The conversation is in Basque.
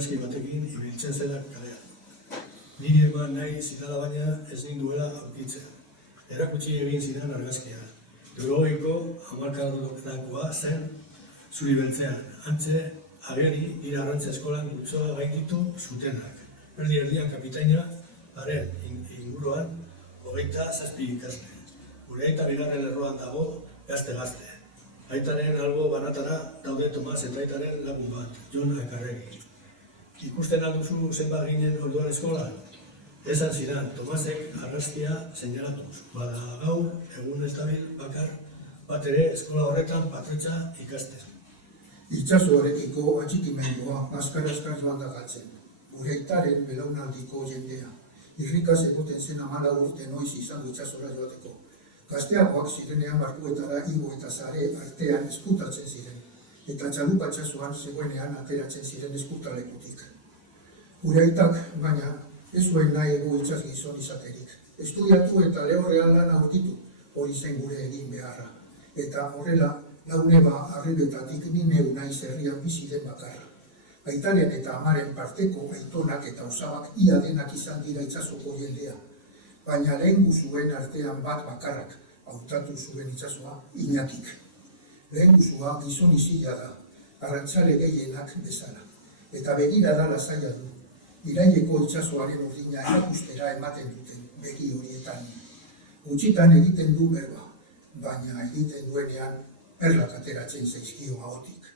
argazki batekin ibiltzen zela kalean. Niri eman nahi zidala baina ez ninduela aurkitzen. Erakutsi egin zidan argazkia. Eurogeiko hamarkadakoa zen zuri beltzean. Antze, ageri, nire arrantza eskolan gutzoa gainditu zutenak. Erdi-erdian kapitaina, haren inguruan, 27 ikasle. Gure aita bigarren lerroan dago, gazte-gazte. Aitaren albo banatara daude Tomas eta aitaren lagun bat, Jon Akarregi. Ikusten alduzu zenbat ginen orduan eskolan? Esan zidan, Tomasek argazkia seinalatuz. Bada gaur, egun ez dabil bakar, bat ere eskola horretan patretxa ikasten. Itsasoarekiko atxikimendua azkar-azkar joan da galtzen. Gure aitaren belaunaldiko jendea. Irrikaz egoten zen 14 urte noiz izango itsasora joateko. Gazteagoak zirenean barkuetara igo eta zare artean eskutatzen ziren, eta txalupa itsasoan zegoenean ateratzen ziren eskutalekutik. Gure aitak, baina, ez zuen nahi ego itsas gizon izaterik. Estudiatu eta lehorrean lan aurkitu, hori zen gure egin beharra. Eta horrela, launeba arribetatik ni neu naiz herrian bizi den bakarra. Aitaren eta amaren parteko aitonak eta osabak ia denak izan dira itsasoko jendea. Baina lehengu zuen artean bat bakarrak, hautatu zuen itsasoa Iñakik. Lehengu zua gizon izila da, arrantzale gehienak bezala. Eta begirada lasaia du, iraileko itsasoaren urdina erakustera ematen duten begi horietan. Gutxitan egiten du berba, baina egiten duenean perlak ateratzen zaizkio ahotik.